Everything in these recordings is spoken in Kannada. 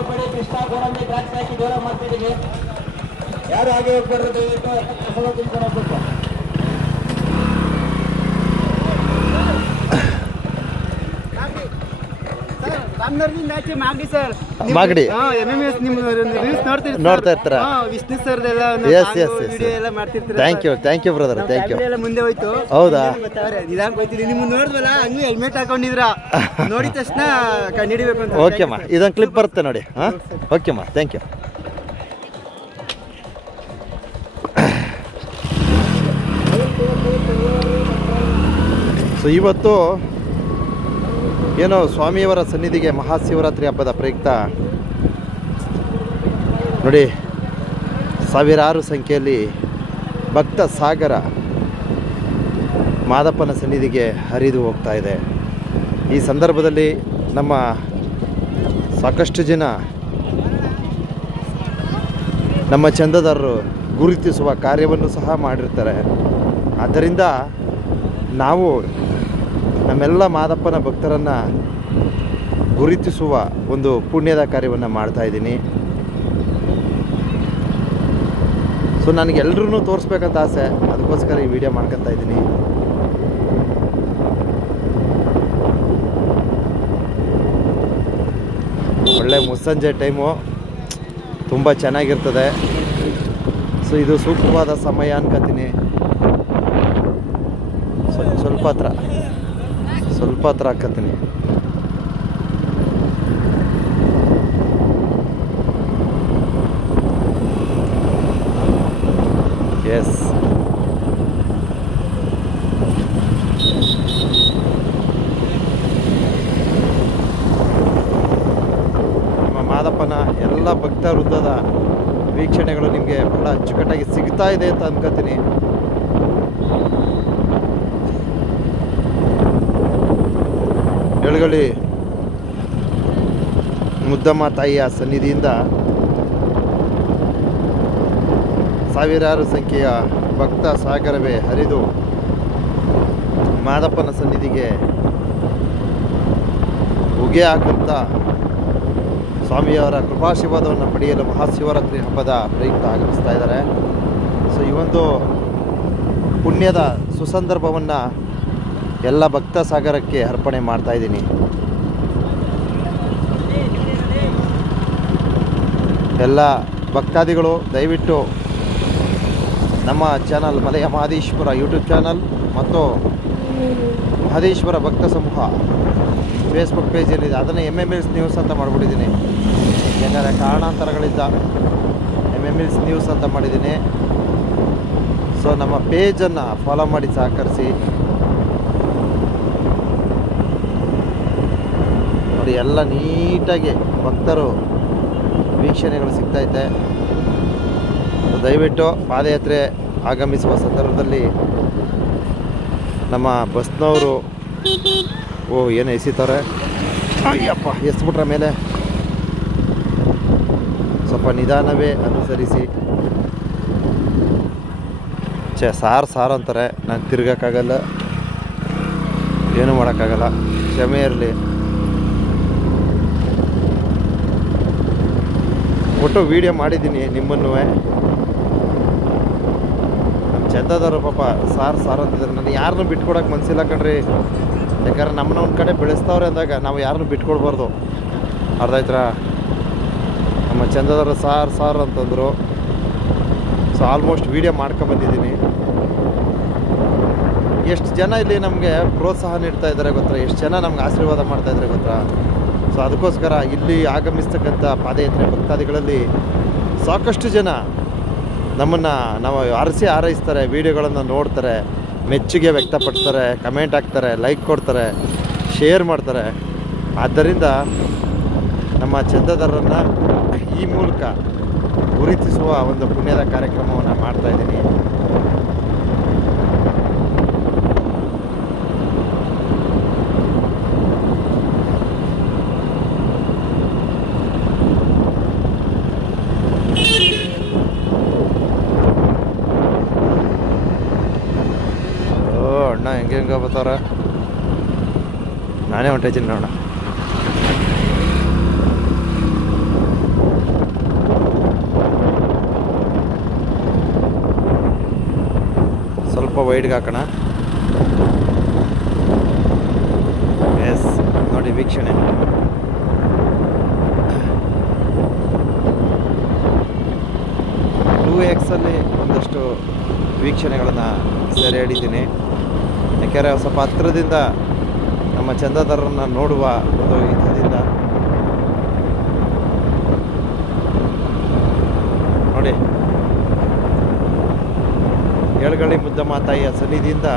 ಹೋಗ್ಬೇಡಿ, ಕೃಷ್ಣ ಗೋಡಂಬಿ ದ್ರಾಕ್ಷಿ ಹಾಕಿ ದೂರ ಮಾಡ್ತಿದ್ದೀವಿ. ಯಾರು ಹಾಗೆ ಹೋಗ್ಬಾರ್ದು, ದಯವಿಟ್ಟು ಕಸದ ತುಂಬ್ಕೊಂಡು ಹೋಗ್ಬೇಕು. ಮಾಗಡಿ ನೋಡ್ತಾ ಇರ್ತಾರ. Thank you brother, thank you. ಮುಂದೆ ಹೋಯ್ತು. ಹೌದಾ? ನಿಧಾನ ಹೋಯ್ತಿದ್ದೀನಿ. ನಿಮ್ಮ ನೋಡಿದ್ವಲ್ಲ, ಹಂಗೆ ಹೆಲ್ಮೆಟ್ ಹಾಕೊಂಡಿದ್ರ, ನೋಡಿದ ತಕ್ಷಣ ಕಂಡಿಡಿಬೇಕು ಅಂತ. ಓಕೆಮ್ಮ, ಇದೊಂದು ಕ್ಲಿಪ್ ಬರುತ್ತೆ ನೋಡಿ. ಹಾಂ, ಓಕೆಮ್ಮ, ಥ್ಯಾಂಕ್ ಯು. ಸೊ ಇವತ್ತು ಏನೋ ಸ್ವಾಮಿಯವರ ಸನ್ನಿಧಿಗೆ ಮಹಾಶಿವರಾತ್ರಿ ಹಬ್ಬದ ಪ್ರಯುಕ್ತ ನೋಡಿ, ಸಾವಿರಾರು ಸಂಖ್ಯೆಯಲ್ಲಿ ಭಕ್ತ ಸಾಗರ ಮಾದಪ್ಪನ ಸನ್ನಿಧಿಗೆ ಹರಿದು ಹೋಗ್ತಾ ಇದೆ. ಈ ಸಂದರ್ಭದಲ್ಲಿ ನಮ್ಮ ಸಾಕಷ್ಟು ಜನ ನಮ್ಮ ಚಂದದಾರರು ಗುರುತಿಸುವ ಕಾರ್ಯವನ್ನು ಸಹ ಮಾಡಿರ್ತಾರೆ. ಆದ್ದರಿಂದ ನಾವು ನಮ್ಮೆಲ್ಲ ಮಾದಪ್ಪನ ಭಕ್ತರನ್ನು ಗುರುತಿಸುವ ಒಂದು ಪುಣ್ಯದ ಕಾರ್ಯವನ್ನು ಮಾಡ್ತಾಯಿದ್ದೀನಿ. ಸೊ ನನಗೆಲ್ಲರೂ ತೋರಿಸ್ಬೇಕಂತ ಆಸೆ, ಅದಕ್ಕೋಸ್ಕರ ಈ ವಿಡಿಯೋ ಮಾಡ್ಕೊತಾ ಇದ್ದೀನಿ. ಒಳ್ಳೆ ಮುಸ್ಸಂಜೆ ಟೈಮು, ತುಂಬ ಚೆನ್ನಾಗಿರ್ತದೆ. ಸೊ ಇದು ಸೂಕ್ತವಾದ ಸಮಯ ಅನ್ಕೋತೀನಿ. ಸ್ವಲ್ಪ ಹತ್ರ ಹಾಕತ್ತೀನಿ. ಎಸ್, ನಮ್ಮ ಮಾದಪ್ಪನ ಎಲ್ಲ ಭಕ್ತ ವೃಂದದ ವೀಕ್ಷಣೆಗಳು ನಿಮಗೆ ಬಹಳ ಅಚ್ಚುಕಟ್ಟಾಗಿ ಸಿಗ್ತಾ ಇದೆ ಅಂತ ಅನ್ಕೋತೀನಿ. ಎಳಗಳಿ ಮುದ್ದಮ್ಮ ತಾಯಿಯ ಸನ್ನಿಧಿಯಿಂದ ಸಾವಿರಾರು ಸಂಖ್ಯೆಯ ಭಕ್ತ ಸಾಗರವೇ ಹರಿದು ಮಾದಪ್ಪನ ಸನ್ನಿಧಿಗೆ ಉಗೆ ಹಾಕುತ್ತಾ ಸ್ವಾಮಿಯವರ ಕೃಪಾಶೀರ್ವಾದವನ್ನು ಪಡೆಯಲು ಮಹಾಶಿವರಾತ್ರಿ ಹಬ್ಬದ ಪ್ರಯುಕ್ತ ಆಗಮಿಸ್ತಾ ಇದ್ದಾರೆ. ಸೊ ಈ ಒಂದು ಪುಣ್ಯದ ಸುಸಂದರ್ಭವನ್ನು ಎಲ್ಲ ಭಕ್ತ ಸಾಗರಕ್ಕೆ ಅರ್ಪಣೆ ಮಾಡ್ತಾ ಇದ್ದೀನಿ. ಎಲ್ಲ ಭಕ್ತಾದಿಗಳು ದಯವಿಟ್ಟು ನಮ್ಮ ಚಾನಲ್ ಮಲೆಯ ಮಹದೇಶ್ವರ ಯೂಟ್ಯೂಬ್ ಚಾನಲ್ ಮತ್ತು ಮಹದೇಶ್ವರ ಭಕ್ತ ಸಮೂಹ ಫೇಸ್ಬುಕ್ ಪೇಜ್ ಏನಿದೆ ಅದನ್ನು MMS ನ್ಯೂಸ್ ಅಂತ ಮಾಡಿಬಿಟ್ಟಿದ್ದೀನಿ. ಯಾಕಂದರೆ ಕಾರಣಾಂತರಗಳಿಂದ MMS ನ್ಯೂಸ್ ಅಂತ ಮಾಡಿದ್ದೀನಿ. ಸೊ ನಮ್ಮ ಪೇಜನ್ನು ಫಾಲೋ ಮಾಡಿ ಸಹಕರಿಸಿ. ನೋಡಿ, ಎಲ್ಲ ನೀಟಾಗಿ ಭಕ್ತರು ವೀಕ್ಷಣೆಗಳು ಸಿಗ್ತೈತೆ. ದಯವಿಟ್ಟು ಪಾದಯಾತ್ರೆ ಆಗಮಿಸುವ ಸಂದರ್ಭದಲ್ಲಿ ನಮ್ಮ ಬಸ್ನವರು ಏನು ಎಸಿತಾರೆ, ಅಯ್ಯಪ್ಪ ಎಸ್ಬಿಟ್ರ ಮೇಲೆ ಸ್ವಲ್ಪ ನಿಧಾನವೇ ಅನುಸರಿಸಿ. ಸಾರು ಅಂತಾರೆ, ನಾನು ತಿರ್ಗೋಕ್ಕಾಗಲ್ಲ, ಏನೂ ಮಾಡೋಕ್ಕಾಗಲ್ಲ, ಕ್ಷಮೆ ಇರಲಿ. ಒಟ್ಟು ವೀಡಿಯೋ ಮಾಡಿದ್ದೀನಿ ನಿಮ್ಮನ್ನು. ನಮ್ಮ ಚಂದದಾರರು ಪಾಪ ಸಾರು ಅಂತಿದ್ದಾರೆ. ನಾನು ಯಾರನ್ನೂ ಬಿಟ್ಕೊಡೋಕೆ ಮನಸ್ಸಿಲ್ಲ ಕಣ್ರಿ. ಯಾಕಂದ್ರೆ ನಮ್ಮನ್ನ ಒಂದು ಕಡೆ ಬೆಳೆಸ್ತವ್ರೆ ಅಂದಾಗ ನಾವು ಯಾರನ್ನೂ ಬಿಟ್ಕೊಡ್ಬಾರ್ದು. ಅರ್ಧ ಆಯ್ತರ? ನಮ್ಮ ಚಂದದಾರರು ಸಾರು ಅಂತಂದರು. ಸೊ ಆಲ್ಮೋಸ್ಟ್ ವೀಡಿಯೋ ಮಾಡ್ಕೊಂಬಂದಿದ್ದೀನಿ. ಎಷ್ಟು ಜನ ಇಲ್ಲಿ ನಮಗೆ ಪ್ರೋತ್ಸಾಹ ನೀಡ್ತಾ ಇದ್ದಾರೆ ಗೊತ್ತಾ, ಎಷ್ಟು ಜನ ನಮ್ಗೆ ಆಶೀರ್ವಾದ ಮಾಡ್ತಾಯಿದ್ದಾರೆ ಗೊತ್ತಾ. ಸೊ ಅದಕ್ಕೋಸ್ಕರ ಇಲ್ಲಿ ಆಗಮಿಸ್ತಕ್ಕಂಥ ಪಾದಯಾತ್ರೆ ಭಕ್ತಾದಿಗಳಲ್ಲಿ ಸಾಕಷ್ಟು ಜನ ನಮ್ಮನ್ನು ಹಾರೈಸ್ತಾರೆ, ವೀಡಿಯೋಗಳನ್ನು ನೋಡ್ತಾರೆ, ಮೆಚ್ಚುಗೆ ವ್ಯಕ್ತಪಡ್ತಾರೆ, ಕಮೆಂಟ್ ಹಾಕ್ತಾರೆ, ಲೈಕ್ ಕೊಡ್ತಾರೆ, ಶೇರ್ ಮಾಡ್ತಾರೆ. ಆದ್ದರಿಂದ ನಮ್ಮ ಚಂದದಾರರನ್ನು ಈ ಮೂಲಕ ಗುರುತಿಸುವ ಒಂದು ಪುಣ್ಯದ ಕಾರ್ಯಕ್ರಮವನ್ನು ಮಾಡ್ತಾಯಿದ್ದೀನಿ. ಅಣ್ಣ ಹೆಂಗೆ ಬರ್ತಾರ, ನಾನೇ ಹೊಂಟಿದ್ದೀನಿ ನೋಡ. ಸ್ವಲ್ಪ ವೈಡ್ಗೆ ಹಾಕೋಣ. ಎಸ್ ನೋಡಿ ವೀಕ್ಷಣೆ. ಅಲ್ಲಿ ಒಂದಷ್ಟು ವೀಕ್ಷಣೆಗಳನ್ನು ಸೆರೆ ಹಿಡಿದ್ದೀನಿ. ಯಾಕೆಂದರೆ ಸ್ವಲ್ಪ ಹತ್ತಿರದಿಂದ ನಮ್ಮ ಚಂದಾದಾರರನ್ನು ನೋಡುವ ಒಂದು ಇದರಿಂದ ನೋಡಿ. ಏಳ್ಗಳಿ ಮುದ್ದಮ್ಮ ತಾಯಿಯ ಸನ್ನಿಧಿಯಿಂದ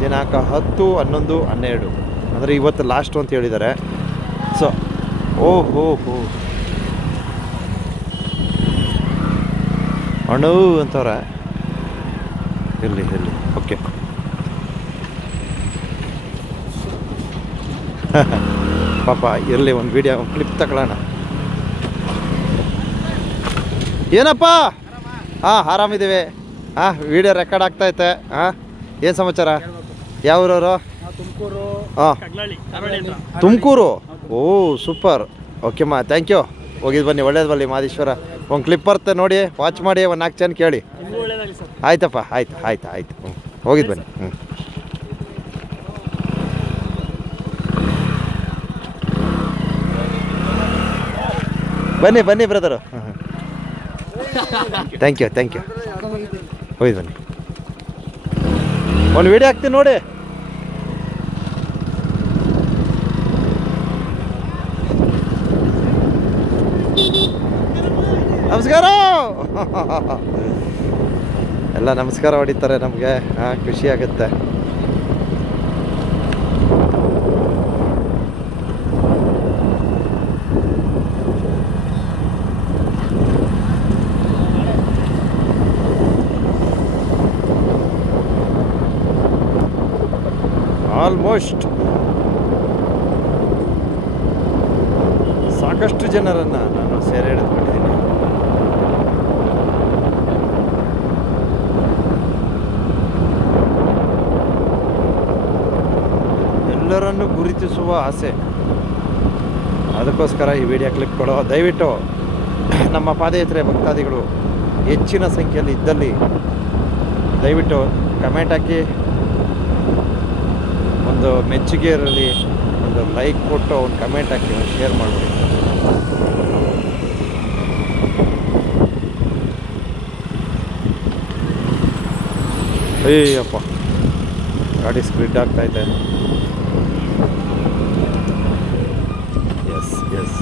ದಿನಾಂಕ 10, 11, 12 ಅಂದರೆ ಇವತ್ತು ಲಾಸ್ಟು ಅಂತ ಹೇಳಿದ್ದಾರೆ. ಸೊ ಓಹೋ ಅಣ್ಣು ಅಂತವ್ರೆ. ಇಲ್ಲಿ ಓಕೆ. ಪಾಪ ಇರಲಿ, ಒಂದು ವಿಡಿಯೋ ಕ್ಲಿಪ್ ತಗೊಳ್ಳೋಣ. ಏನಪ್ಪ? ಆರಾಮಿದ್ದೀವಿ. ವಿಡಿಯೋ ರೆಕಾರ್ಡ್ ಆಗ್ತೈತೆ. ಏನು ಸಮಾಚಾರ? ಯಾವ್ರವರು? ತುಮಕೂರು. ಓ ಸೂಪರ್. ಓಕೆಮ್ಮ, ಥ್ಯಾಂಕ್ ಯು. ಹೋಗಿದ್ದು ಬನ್ನಿ, ಒಳ್ಳೇದು ಬನ್ನಿ ಮಾದೇಶ್ವರ. ಒಂದು ಕ್ಲಿಪ್ ಬರುತ್ತೆ ನೋಡಿ, ವಾಚ್ ಮಾಡಿ, ಒಂದು 4 ಜನ ಕೇಳಿ. ಆಯ್ತಪ್ಪ, ಆಯ್ತು. ಹೋಗಿದ್ದು ಬನ್ನಿ. ಬನ್ನಿ ಬ್ರದರು. Thank you. ಹೋಗಿದ್ದು ಬನ್ನಿ. ಒಂದು ವಿಡಿಯೋ ಹಾಕ್ತೀನಿ ನೋಡಿ. ನಮಸ್ಕಾರ. ಎಲ್ಲ ನಮಸ್ಕಾರ ಹೊಡಿತಾರೆ ನಮಗೆ. ಖುಷಿ ಆಗುತ್ತೆ. ಆಲ್ಮೋಸ್ಟ್ ಸಾಕಷ್ಟು ಜನರನ್ನು ನಾನು ಸೆರೆ ಹಿಡಿದುಕೊಂಡಿದ್ದೀನಿ. ಎಲ್ಲರನ್ನು ಗುರುತಿಸುವ ಆಸೆ, ಅದಕ್ಕೋಸ್ಕರ ಈ ವಿಡಿಯೋ ಕ್ಲಿಪ್ ಕೊಡೋ. ದಯವಿಟ್ಟು ನಮ್ಮ ಪಾದಯಾತ್ರೆ ಭಕ್ತಾದಿಗಳು ಹೆಚ್ಚಿನ ಸಂಖ್ಯೆಯಲ್ಲಿ ಇದ್ದಲ್ಲಿ ದಯವಿಟ್ಟು ಕಮೆಂಟ್ ಹಾಕಿ, ಒಂದು ಮೆಚ್ಚುಗೆ ಇರಲಿ, ಒಂದು ಲೈಕ್ ಕೊಟ್ಟು ಒಂದು ಕಮೆಂಟ್ ಹಾಕಿ, ಒಂದು ಶೇರ್ ಮಾಡಿಬಿಡಿ. ಅಯ್ಯಪ್ಪ, ಗಾಡಿ ಸ್ಪೀಡ್ ಆಗ್ತಾಯಿದೆ. ಎಸ್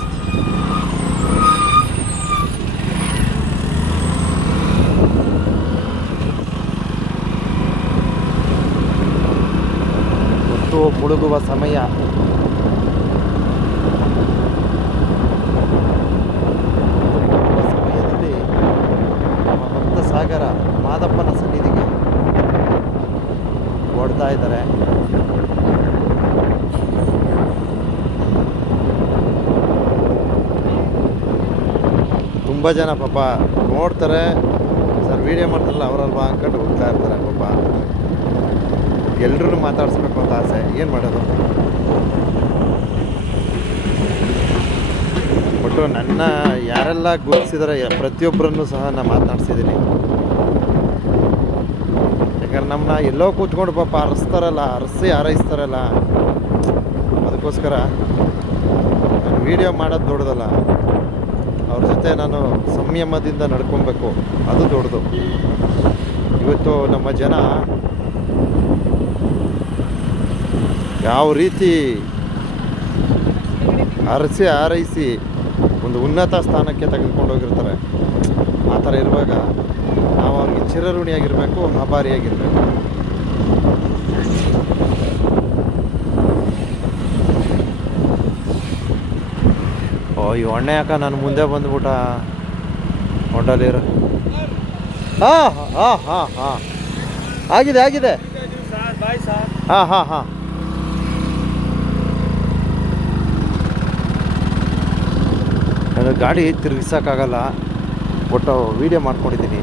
ಮತ್ತು ಮುಳುಗುವ ಸಮಯ. ಸಮಯದಲ್ಲಿ ನಮ್ಮ ಭಕ್ತ ಸಾಗರ ಮಾದಪ್ಪನ ಸನ್ನಿಧಿಗೆ ಓಡ್ತಾ ಇದ್ದಾರೆ. ತುಂಬ ಜನ ಪಾಪ ನೋಡ್ತಾರೆ, ಸರ್ ವಿಡಿಯೋ ಮಾಡ್ತಾರಲ್ಲ ಅವರಲ್ವಾ ಅಂದ್ಕೊಂಡು ಹೋಗ್ತಾ ಇರ್ತಾರೆ. ಪಾಪ ಎಲ್ಲರೂ ಮಾತಾಡಿಸ್ಬೇಕು ಅಂತ ಆಸೆ, ಏನು ಮಾಡೋದು. ಒಟ್ಟು ನನ್ನ ಯಾರೆಲ್ಲ ಗುರುತಿಸಿದಾರೆ ಪ್ರತಿಯೊಬ್ಬರನ್ನು ಸಹ ನಾನು ಮಾತನಾಡ್ಸಿದ್ದೀನಿ. ಯಾಕಂದ್ರೆ ನಮ್ಮನ್ನ ಎಲ್ಲೋ ಕೂತ್ಕೊಂಡು ಪಾಪ ಅರಸಿ ಹಾರೈಸ್ತಾರಲ್ಲ, ಅದಕ್ಕೋಸ್ಕರ ನಾನು ವೀಡಿಯೋ ಮಾಡೋದು ದೊಡ್ಡದಲ್ಲ, ಅವ್ರ ಜೊತೆ ನಾನು ಸಂಯಮದಿಂದ ನಡ್ಕೊಬೇಕು, ಅದು ದೊಡ್ಡದು. ಇವತ್ತು ನಮ್ಮ ಜನ ಯಾವ ರೀತಿ ಅರಸಿ ಹಾರೈಸಿ ಒಂದು ಉನ್ನತ ಸ್ಥಾನಕ್ಕೆ ತೆಗೆದುಕೊಂಡು ಹೋಗಿರ್ತಾರೆ. ಆ ಥರ ಇರುವಾಗ ನಾವು ಅವ್ರಿಗೆ ಚಿರಋಣಿಯಾಗಿರಬೇಕು, ಆಭಾರಿಯಾಗಿರಬೇಕು. ಈ ಅಣ್ಣ ಯಾಕ ನಾನು ಮುಂದೆ ಬಂದ್ಬಿಟ್ಟ ಹೊಂಡಲಿರು. ಹಾಂ ಆಗಿದೆ. ಹಾಂ ನಾನು ಗಾಡಿ ತಿರುಗಿಸೋಕ್ಕಾಗಲ್ಲ, ಒಟ್ಟು ವೀಡಿಯೋ ಮಾಡ್ಕೊಂಡಿದ್ದೀನಿ.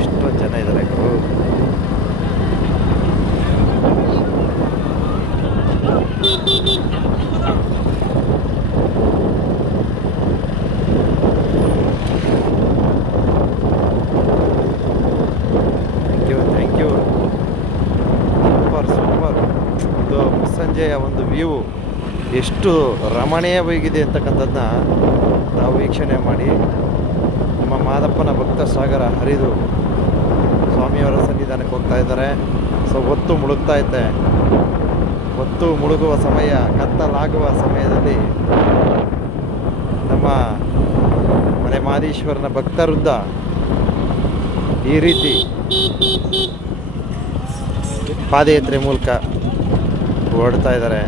ಎಷ್ಟು ಎಷ್ಟು ರಮಣೀಯವಾಗಿದೆ ಅಂತಕ್ಕಂಥದ್ದನ್ನ ನಾವು ವೀಕ್ಷಣೆ ಮಾಡಿ ನಮ್ಮ ಮಾದಪ್ಪನ ಭಕ್ತ ಸಾಗರ ಹರಿದು ಸ್ವಾಮಿಯವರ ಸನ್ನಿಧಾನಕ್ಕೆ ಹೋಗ್ತಾ ಇದ್ದಾರೆ. ಸೊ ಹೊತ್ತು ಮುಳುಗ್ತಾ ಐತೆ. ಹೊತ್ತು ಮುಳುಗುವ ಸಮಯ, ಕತ್ತಲಾಗುವ ಸಮಯದಲ್ಲಿ ನಮ್ಮ ಮಲೆ ಮಹದೇಶ್ವರನ ಭಕ್ತರಿಂದ ಈ ರೀತಿ ಪಾದಯಾತ್ರೆ ಮೂಲಕ ಹೊರಡ್ತಾ ಇದ್ದಾರೆ.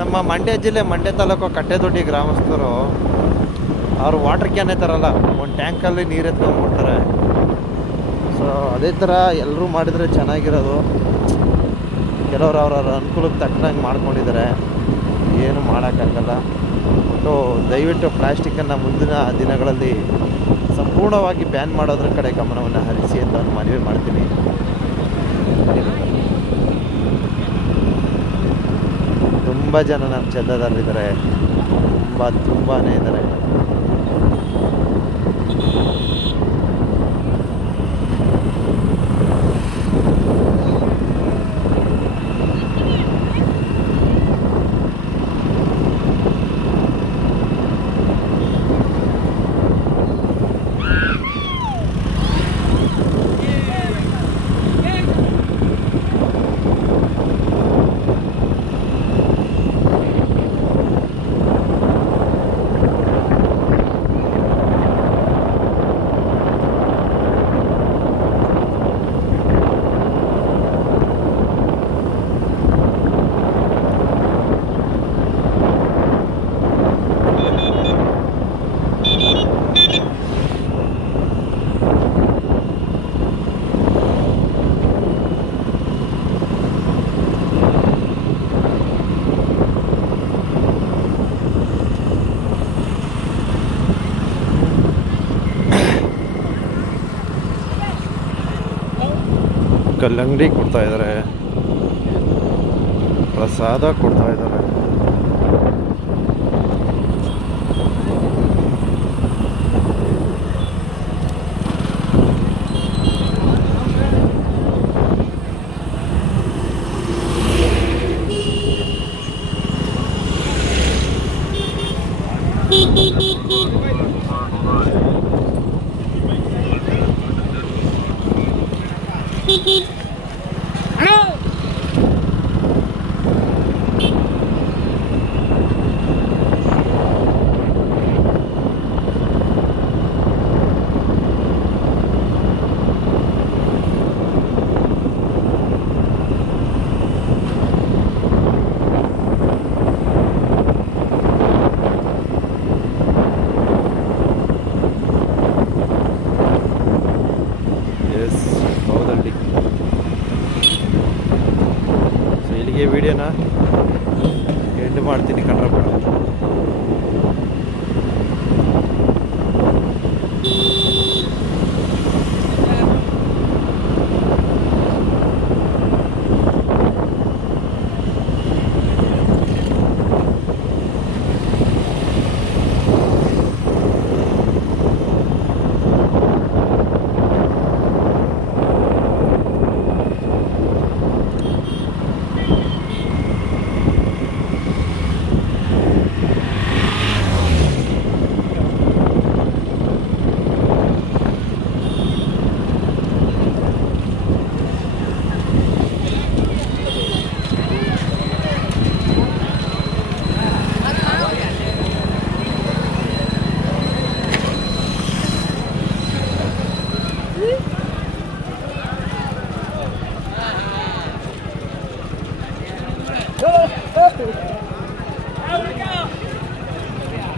ನಮ್ಮ ಮಂಡ್ಯ ಜಿಲ್ಲೆ ಮಂಡ್ಯ ತಾಲೂಕು ಕಟ್ಟೆದೊಡ್ಡಿ ಗ್ರಾಮಸ್ಥರು ಅವರು ವಾಟರ್ ಕ್ಯಾನೇ ತರಲ್ಲ, ಒಂದು ಟ್ಯಾಂಕಲ್ಲಿ ನೀರು ಎತ್ಕೊಂಡು ಕೊಡ್ತಾರೆ. ಸೊ ಅದೇ ಥರ ಎಲ್ಲರೂ ಮಾಡಿದರೆ ಚೆನ್ನಾಗಿರೋದು. ಕೆಲವರು ಅವರವ್ರ ಅನುಕೂಲಕ್ಕೆ ತಕ್ಕನಂಗೆ ಮಾಡ್ಕೊಂಡಿದ್ದಾರೆ, ಏನು ಮಾಡೋಕ್ಕಾಗಲ್ಲ. ಸೊ ದಯವಿಟ್ಟು ಪ್ಲಾಸ್ಟಿಕ್ಕನ್ನು ಮುಂದಿನ ದಿನಗಳಲ್ಲಿ ಸಂಪೂರ್ಣವಾಗಿ ಬ್ಯಾನ್ ಮಾಡೋದ್ರ ಕಡೆ ಗಮನವನ್ನು ಹರಿಸಿ ಅಂತ ನಾನು ಮನವಿ ಮಾಡ್ತೀನಿ. ತುಂಬ ಜನ ನಮ್ಮ ಚಂದದಲ್ಲಿದ್ದಾರೆ, ತುಂಬಾ ಇದ್ದಾರೆ. ಕಲ್ಲಂಗಡಿ ಕೊಡ್ತಾ ಇದ್ದಾರೆ, ಪ್ರಸಾದ ಕೊಡ್ತಾ ಇದ್ದಾರೆ. ಈ ವಿಡಿಯೋನ ಎಂಡ್ ಮಾಡ್ತೀನಿ ಕಣ್ರಪ್ಪ. Go!